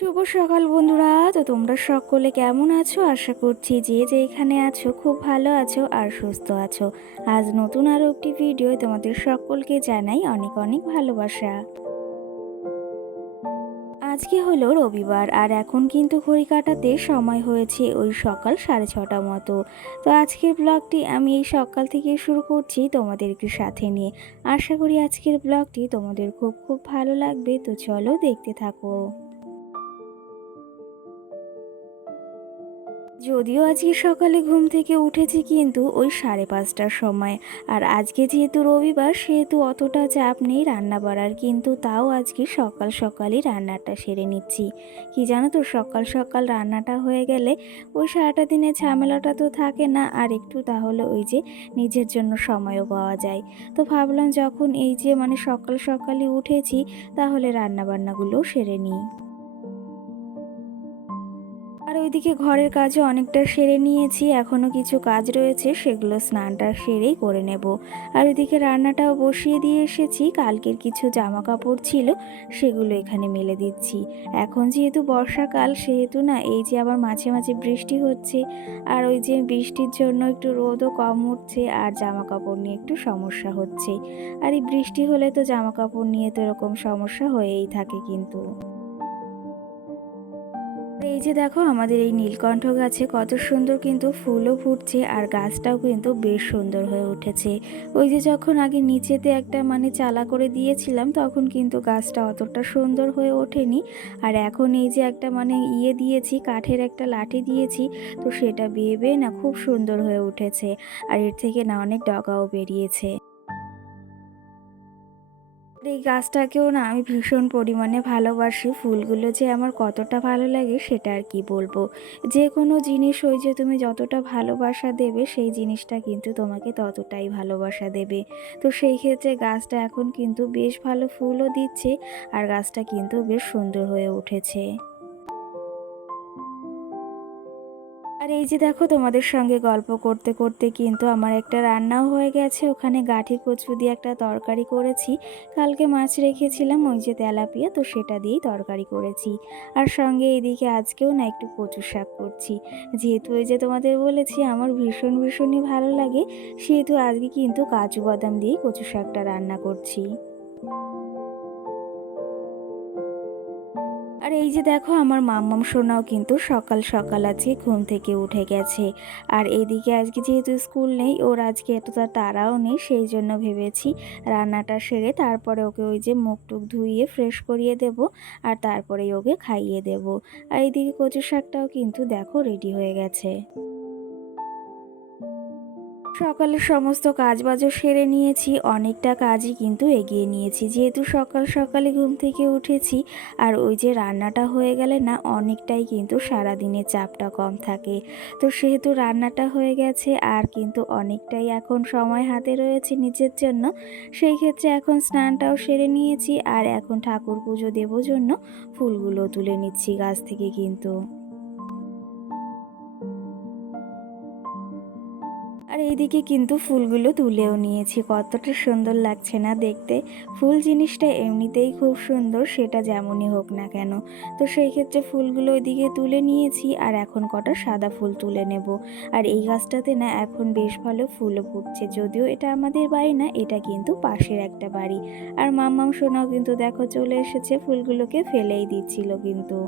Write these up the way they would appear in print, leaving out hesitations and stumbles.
শুভ সকাল বন্ধুরা। তো তোমরা সকলে কেমন আছো? আশা করছি যে যেখানে আছো খুব ভালো আছো আর সুস্থ আছো। আজ নতুন আরও একটি ভিডিও তোমাদের সকলকে জানাই অনেক অনেক ভালোবাসা। আজকে হলো রবিবার আর এখন কিন্তু ঘড়ি কাটাতে সময় হয়েছে ওই সকাল 6:30 মতো। তো আজকের ব্লগটি আমি এই সকাল থেকে শুরু করছি তোমাদেরকে সাথে নিয়ে। আশা করি আজকের ব্লগটি তোমাদের খুব খুব ভালো লাগবে। তো চলো দেখতে থাকো। যদিও আজকে সকালে ঘুম থেকে উঠেছি কিন্তু ওই 5:30টার সময়। আর আজকে যেহেতু রবিবার সেহেতু অতটা চাপ নেই রান্না বাড়ার, কিন্তু তাও আজকে সকাল সকালই রান্নাটা সেরে নিচ্ছি। কি জানো তো, সকাল সকাল রান্নাটা হয়ে গেলে ওই সারাটা দিনের ঝামেলাটা তো থাকে না, আর একটু তাহলে ওই যে নিজের জন্য সময়ও পাওয়া যায়। তো ভাবলাম যখন এই যে সকাল সকালই উঠেছি তাহলে রান্না বান্নাগুলোও সেরে নিই। আর ওইদিকে ঘরের কাজও অনেকটা সেরে নিয়েছি, এখনও কিছু কাজ রয়েছে সেগুলো স্নানটা সেরেই করে নেব। আর ওইদিকে রান্নাটাও বসিয়ে দিয়ে এসেছি, কালকের কিছু জামা কাপড় ছিল সেগুলো এখানে মেলে দিচ্ছি। এখন যেহেতু বর্ষাকাল সেহেতু না এই যে আবার মাঝে মাঝে বৃষ্টি হচ্ছে, আর ওই যে বৃষ্টির জন্য একটু রোদও কম উঠছে আর জামা কাপড় নিয়ে একটু সমস্যা হচ্ছে। আর এই বৃষ্টি হলে তো জামা কাপড় নিয়ে তো এরকম সমস্যা হয়েই থাকে কিন্তু। এই যে দেখো আমাদের এই নীলকণ্ঠ গাছে কত সুন্দর কিন্তু ফুলও ফুটছে, আর গাছটাও কিন্তু বেশ সুন্দর হয়ে উঠেছে। ওই যে যখন আগে নিচেতে একটা চালা করে দিয়েছিলাম তখন কিন্তু গাছটা অতটা সুন্দর হয়ে ওঠেনি। আর এখন এই যে একটা দিয়েছি, কাঠের একটা লাঠি দিয়েছি, তো সেটা বেয়ে বেয়ে না খুব সুন্দর হয়ে উঠেছে। আর এর থেকে না অনেক ডগাও বেরিয়েছে। এই গাছটাকেও না আমি ভীষণ পরিমাণে ভালোবাসি। ফুলগুলো যে আমার কতটা ভালো লাগে সেটা আর কি বলবো। যে কোনো জিনিস ওই যে তুমি যতটা ভালোবাসা দেবে সেই জিনিসটা কিন্তু তোমাকে ততটাই ভালোবাসা দেবে। তো সেই ক্ষেত্রে গাছটা এখন কিন্তু বেশ ভালো ফুলও দিচ্ছে, আর গাছটা কিন্তু বেশ সুন্দর হয়ে উঠেছে। আর এই যে দেখো তোমাদের সঙ্গে গল্প করতে করতে কিন্তু আমার একটা রান্নাও হয়ে গেছে। ওখানে গাঠি কচু দিয়ে একটা তরকারি করেছি। কালকে মাছ রেখেছিলাম ওই যে তেলাপিয়া, তো সেটা দিয়েই তরকারি করেছি। আর সঙ্গে এদিকে আজকেও না একটু কচু শাক করছি। যেহেতু ওই যে তোমাদের বলেছি আমার ভীষণই ভালো লাগে, সেহেতু আজকে কিন্তু কাজু বাদাম দিয়েই কচু শাকটা রান্না করছি। আর এই যে দেখো আমার মাম্মাম সোনাও কিন্তু সকাল সকাল আজকে ঘুম থেকে উঠে গেছে। আর এদিকে আজকে যেহেতু স্কুল নেই, ওর আজকে এতটা তাড়াও নেই, সেই জন্য ভেবেছি রান্নাটা সেরে তারপরে ওকে ওই যে মুখ টুক ধুইয়ে ফ্রেশ করিয়ে দেব, আর তারপরেই ওকে খাইয়ে দেব। আর এইদিকে কচু শাকটাও কিন্তু দেখো রেডি হয়ে গেছে। সকালে সমস্ত কাজবাজও সেরে নিয়েছি, অনেকটা কাজই কিন্তু এগিয়ে নিয়েছি যেহেতু সকাল সকালে ঘুম থেকে উঠেছি। আর ওই যে রান্নাটা হয়ে গেলে না অনেকটাই কিন্তু সারাদিনের চাপটা কম থাকে। তো সেহেতু রান্নাটা হয়ে গেছে আর কিন্তু অনেকটাই এখন সময় হাতে রয়েছে নিজের জন্য। সেই ক্ষেত্রে এখন স্নানটাও সেরে নিয়েছি, আর এখন ঠাকুর পুজো দেবো জন্য ফুলগুলো তুলে নিচ্ছি গাছ থেকে কিন্তু। আর এইদিকে কিন্তু ফুলগুলো তুলেও নিয়েছি, কতটা সুন্দর লাগছে না দেখতে। ফুল জিনিসটা এমনিতেই খুব সুন্দর, সেটা যেমনই হোক না কেন। তো সেই ক্ষেত্রে ফুলগুলো ওইদিকে তুলে নিয়েছি, আর এখন কটা সাদা ফুল তুলে নেব। আর এই গাছটাতে না এখন বেশ ভালো ফুলও ফুটছে, যদিও এটা আমাদের বাড়ি না, এটা কিন্তু পাশের একটা বাড়ি। আর মাম্মাম সোনাও কিন্তু দেখো চলে এসেছে, ফুলগুলোকে ফেলেই দিচ্ছিল কিন্তু।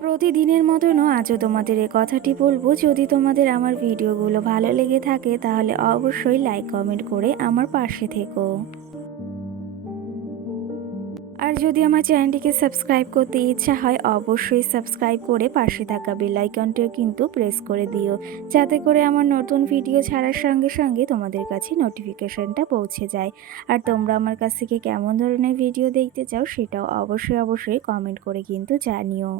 প্রতিদিনের মতনও আজও তোমাদের এই কথাটি বলবো, যদি তোমাদের আমার ভিডিওগুলো ভালো লেগে থাকে তাহলে অবশ্যই লাইক কমেন্ট করে আমার পাশে থেকো। আর যদি আমার চ্যানেলটিকে সাবস্ক্রাইব করতে ইচ্ছা হয় অবশ্যই সাবস্ক্রাইব করে পাশে থাকা বেল আইকনটিও কিন্তু প্রেস করে দিও, যাতে করে আমার নতুন ভিডিও ছাড়ার সঙ্গে সঙ্গে তোমাদের কাছে নোটিফিকেশনটা পৌঁছে যায়। আর তোমরা আমার কাছ থেকে কেমন ধরনের ভিডিও দেখতে চাও সেটাও অবশ্যই কমেন্ট করে কিন্তু জানিও।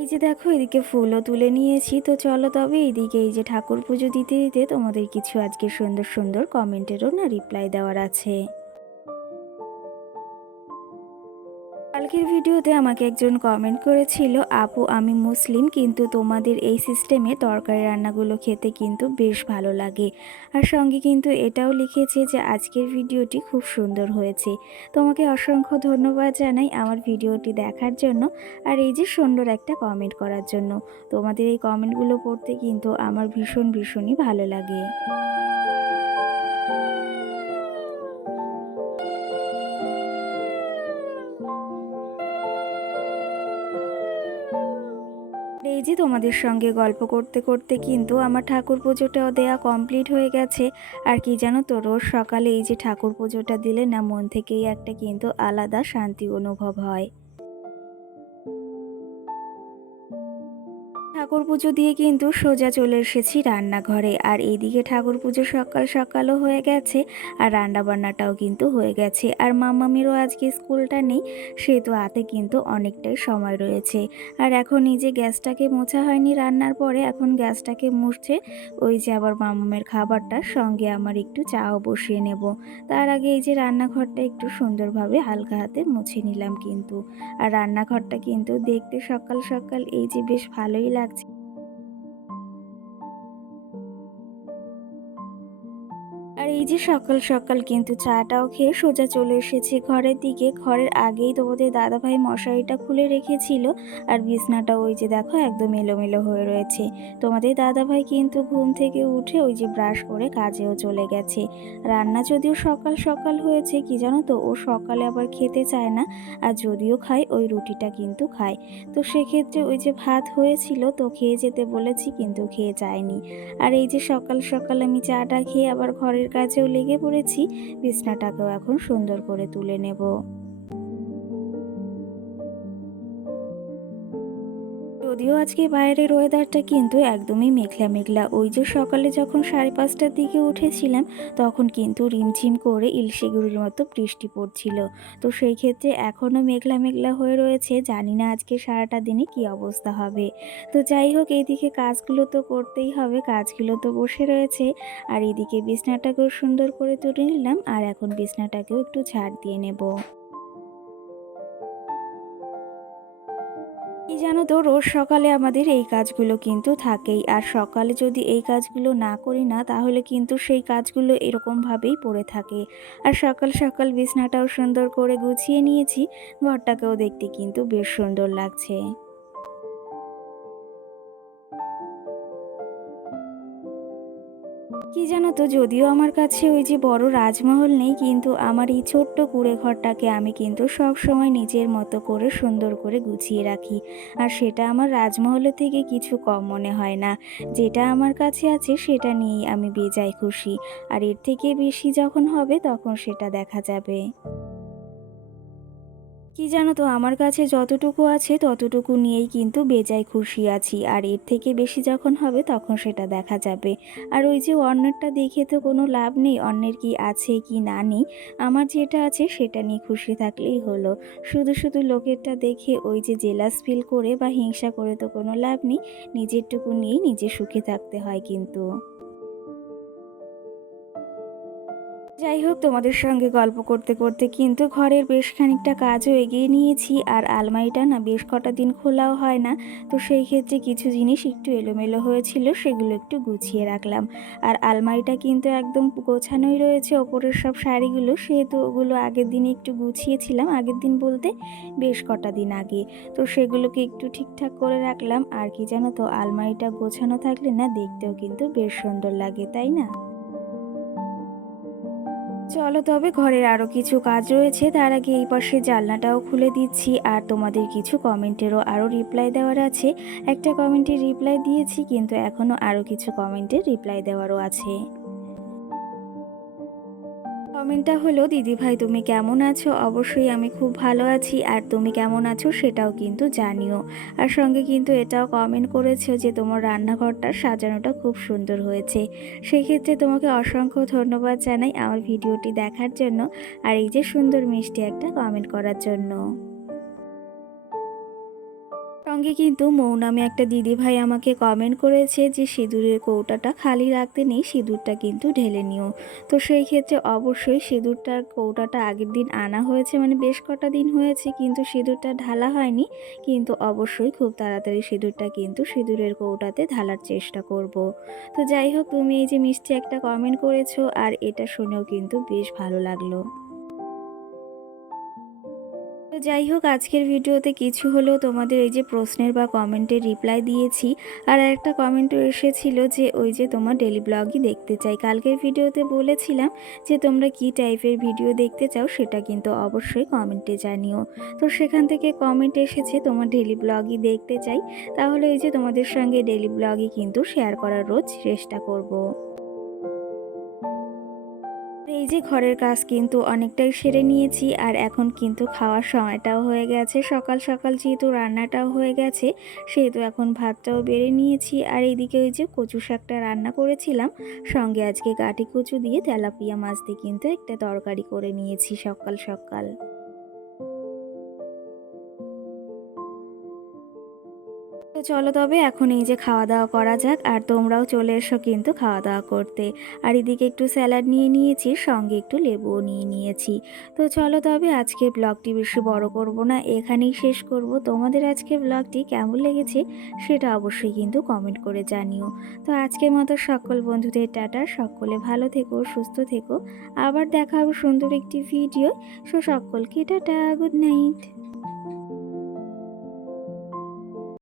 এই যে দেখো এদিকে ফুলও তুলে নিয়েছি, তো চলো তবে এইদিকে এই যে ঠাকুর পুজো দিতে দিতে তোমাদের কিছু আজকে সুন্দর সুন্দর কমেন্টেরও না রিপ্লাই দেওয়ার আছে। সকাল কালকের ভিডিওতে আমাকে একজন কমেন্ট করেছিল, আপু আমি মুসলিম কিন্তু তোমাদের এই সিস্টেমে তরকারি রান্নাগুলো খেতে কিন্তু বেশ ভালো লাগে। আর সঙ্গে কিন্তু এটাও লিখেছে যে আজকের ভিডিওটি খুব সুন্দর হয়েছে। তোমাকে অসংখ্য ধন্যবাদ জানাই আমার ভিডিওটি দেখার জন্য আর এই যে সুন্দর একটা কমেন্ট করার জন্য। তোমাদের এই কমেন্টগুলো পড়তে কিন্তু আমার ভীষণই ভালো লাগে। এই যে তোমাদের সঙ্গে গল্প করতে করতে কিন্তু আমার ঠাকুর পুজোটাও দেয়া কমপ্লিট হয়ে গেছে। আর কি জানো তো, রোজ সকালে এই যে ঠাকুর পুজোটা দিলে না মন থেকেই একটা কিন্তু আলাদা শান্তি অনুভব হয়। ঠাকুর পুজো দিয়ে কিন্তু সোজা চলে এসেছি রান্নাঘরে। আর এইদিকে ঠাকুর পুজো সকাল সকালও হয়ে গেছে আর রান্নাবান্নাটাও কিন্তু হয়ে গেছে। আর মাম্মামেরও আজকে স্কুলটা নেই, সেহেতু হাতে কিন্তু অনেকটাই সময় রয়েছে। আর এখন এই যে গ্যাসটাকে মোছা হয়নি রান্নার পরে, এখন গ্যাসটাকে মুছছে। ওই যে আবার মাম্মামের খাবারটার সঙ্গে আমার একটু চাও বসিয়ে নেব। তার আগে এই যে রান্নাঘরটা একটু সুন্দরভাবে হালকা হাতে মুছে নিলাম কিন্তু। আর রান্নাঘরটা কিন্তু দেখতে সকাল সকাল এই যে বেশ ভালোই লাগছে। আর এই যে সকাল সকাল কিন্তু চাটাও খেয়ে সোজা চলে এসেছি ঘরের দিকে। ঘরের আগেই তোমাদের দাদাভাই মশারিটা খুলে রেখেছিল আর বিছনাটা ওই যে দেখো একদম এলোমেলো হয়ে রয়েছে। তোমাদের দাদাভাই কিন্তু ঘুম থেকে উঠে ওই যে ব্রাশ করে কাজেও চলে গেছে। রান্না যদিও সকাল সকাল হয়েছে, কি জানো তো, ও সকালে আবার খেতে চায় না। আর যদিও খায় ওই রুটিটা কিন্তু খায়। তো সেক্ষেত্রে ওই যে ভাত হয়েছিল তো খেয়ে যেতে বলেছি কিন্তু খেয়ে যায়নি। আর এই যে সকাল সকাল আমি চাটা খেয়ে আবার ঘরের কাজেও লেগে পড়েছি। বিছনাটাকেও এখন সুন্দর করে তুলে নেব। যদিও আজকে বাইরের ওয়েদারটা কিন্তু একদমই মেঘলা মেঘলা। ওই যে সকালে যখন 5:30টার দিকে উঠেছিলাম তখন কিন্তু রিমঝিম করে ইলশে গুঁড়ির মতো বৃষ্টি পড়ছিল। তো সেই ক্ষেত্রে এখনও মেঘলা মেঘলা হয়ে রয়েছে, জানি না আজকে সারাটা দিনে কি অবস্থা হবে। তো যাই হোক, এইদিকে কাজগুলো তো করতেই হবে, কাজগুলো তো বসে রয়েছে। আর এদিকে বিছনাটাকেও সুন্দর করে তুলে নিলাম আর এখন বিছনাটাকেও একটু ঝাড় দিয়ে নেব। কি জানো তো, রোজ সকালে আমাদের এই কাজগুলো কিন্তু থাকেই। আর সকালে যদি এই কাজগুলো না করি না তাহলে কিন্তু সেই কাজগুলো এরকমভাবেই পড়ে থাকে। আর সকাল সকাল বিছনাটাও সুন্দর করে গুছিয়ে নিয়েছি, ঘরটাকেও দেখতে কিন্তু বেশ সুন্দর লাগছে। কি জানো তো, যদিও আমার কাছে ওই যে বড় রাজমহল নেই, কিন্তু আমার এই ছোট্ট কুঁড়ে ঘরটাকে আমি কিন্তু সব সময় নিজের মতো করে সুন্দর করে গুছিয়ে রাখি। আর সেটা আমার রাজমহলের থেকে কিছু কম মনে হয় না। যেটা আমার কাছে আছে সেটা নিয়েই আমি বেজায় খুশি। আর এর থেকে বেশি যখন হবে তখন সেটা দেখা যাবে। কি জানো তো, আমার কাছে যতটুকু আছে ততটুকু নিয়েই কিন্তু বেজায় খুশি আছি। আর এর থেকে বেশি যখন হবে তখন সেটা দেখা যাবে। আর ওই যে অন্যেরটা দেখে তো কোনো লাভ নেই, অন্যের কি আছে কি না নেই। আমার যেটা আছে সেটা নিয়ে খুশি থাকলেই হলো। শুধু শুধু লোকেরটা দেখে ওই যে জেলাস ফিল করে বা হিংসা করে তো কোনো লাভ নেই। নিজেরটুকু নিয়েই নিজে সুখে থাকতে হয় কিন্তু। যাই হোক, তোমাদের সঙ্গে গল্প করতে করতে কিন্তু ঘরের বেশ খানিকটা কাজও এগিয়ে নিয়েছি। আর আলমারিটা না বেশ কটা দিন খোলাও হয় না। তো সেই ক্ষেত্রে কিছু জিনিস একটু এলোমেলো হয়েছিল, সেগুলো একটু গুছিয়ে রাখলাম। আর আলমারিটা কিন্তু একদম গোছানোই রয়েছে, ওপরের সব শাড়িগুলো, সেহেতু ওগুলো আগের দিনে একটু গুছিয়েছিলাম। আগের দিন বলতে বেশ কটা দিন আগে। তো সেগুলোকে একটু ঠিকঠাক করে রাখলাম। আর কি জানো তো, আলমারিটা গোছানো থাকলে না দেখতেও কিন্তু বেশ সুন্দর লাগে, তাই না? চলো তবে, ঘরের আরও কিছু কাজ রয়েছে, তার আগে এই পাশে জানলাটাও খুলে দিচ্ছি। আর তোমাদের কিছু কমেন্টেরও আরও রিপ্লাই দেওয়ার আছে। একটা কমেন্টের রিপ্লাই দিয়েছি কিন্তু এখনও আরও কিছু কমেন্টের রিপ্লাই দেওয়ারও আছে। কমেন্টটা হলো, দিদিভাই তুমি কেমন আছো? অবশ্যই আমি খুব ভালো আছি। আর তুমি কেমন আছো সেটাও কিন্তু জানিও। আর সঙ্গে কিন্তু এটাও কমেন্ট করেছো যে তোমার রান্নাঘরটা সাজানোটা খুব সুন্দর হয়েছে। সেক্ষেত্রে তোমাকে অসংখ্য ধন্যবাদ জানাই আমার ভিডিওটি দেখার জন্য আর এই যে সুন্দর মিষ্টি একটা কমেন্ট করার জন্য। সঙ্গে কিন্তু মৌ নামে একটা দিদিভাই আমাকে কমেন্ট করেছে যে সিঁদুরের কৌটাটা খালি রাখতে নেই, সিঁদুরটা কিন্তু ঢেলে নিও। তো সেই ক্ষেত্রে অবশ্যই সিঁদুরটার কৌটাটা আগের দিন আনা হয়েছে, মানে বেশ কটা দিন হয়েছে, কিন্তু সিঁদুরটা ঢালা হয়নি। কিন্তু অবশ্যই খুব তাড়াতাড়ি সিঁদুরটা কিন্তু সিঁদুরের কৌটাতে ঢালার চেষ্টা করব। তো যাই হোক, তুমি এই যে মিষ্টি একটা কমেন্ট করেছো আর এটা শুনেও কিন্তু বেশ ভালো লাগলো। তো যাই হোক, আজকের ভিডিওতে কিছু হলেও তোমাদের এই যে প্রশ্নের বা কমেন্টের রিপ্লাই দিয়েছি। আর একটা কমেন্টও এসেছিল যে ওই যে তোমার ডেলি ব্লগই দেখতে চাই। কালকের ভিডিওতে বলেছিলাম যে তোমরা কি টাইপের ভিডিও দেখতে চাও সেটা কিন্তু অবশ্যই কমেন্টে জানিও। তো সেখান থেকে কমেন্ট এসেছে তোমার ডেলি ব্লগই দেখতে চাই। তাহলে ওই যে তোমাদের সঙ্গে ডেলি ব্লগই কিন্তু শেয়ার করার রোজ চেষ্টা করব। এই যে ঘরের কাজ কিন্তু অনেকটাই সেরে নিয়েছি আর এখন কিন্তু খাওয়ার সময়টাও হয়ে গেছে। সকাল সকাল যেহেতু রান্নাটাও হয়ে গেছে, সেহেতু এখন ভাতটাও বেড়ে নিয়েছি। আর এইদিকে ওই যে কচু শাকটা রান্না করেছিলাম, সঙ্গে আজকে গাটি কচু দিয়ে তেলাপিয়া মাছ দিয়ে কিন্তু একটা তরকারি করে নিয়েছি সকাল সকাল। তো চলো তবে এখন এই যে খাওয়া দাওয়া করা যাক, আর তোমরাও চলে এসো কিন্তু খাওয়া দাওয়া করতে। আর এদিকে একটু স্যালাড নিয়ে নিয়েছি, সঙ্গে একটু লেবুও নিয়ে নিয়েছি। তো চলো তবে আজকের ব্লগটি বেশি বড় করব না, এখানেই শেষ করব। তোমাদের আজকের ব্লগটি কেমন লেগেছে সেটা অবশ্যই কিন্তু কমেন্ট করে জানিও। তো আজকের মতো সকল বন্ধুদের টাটা, সকলে ভালো থেকো, সুস্থ থেকো। আবার দেখা হবে সুন্দর একটি ভিডিও। সকলকে টাটা, গুড নাইট।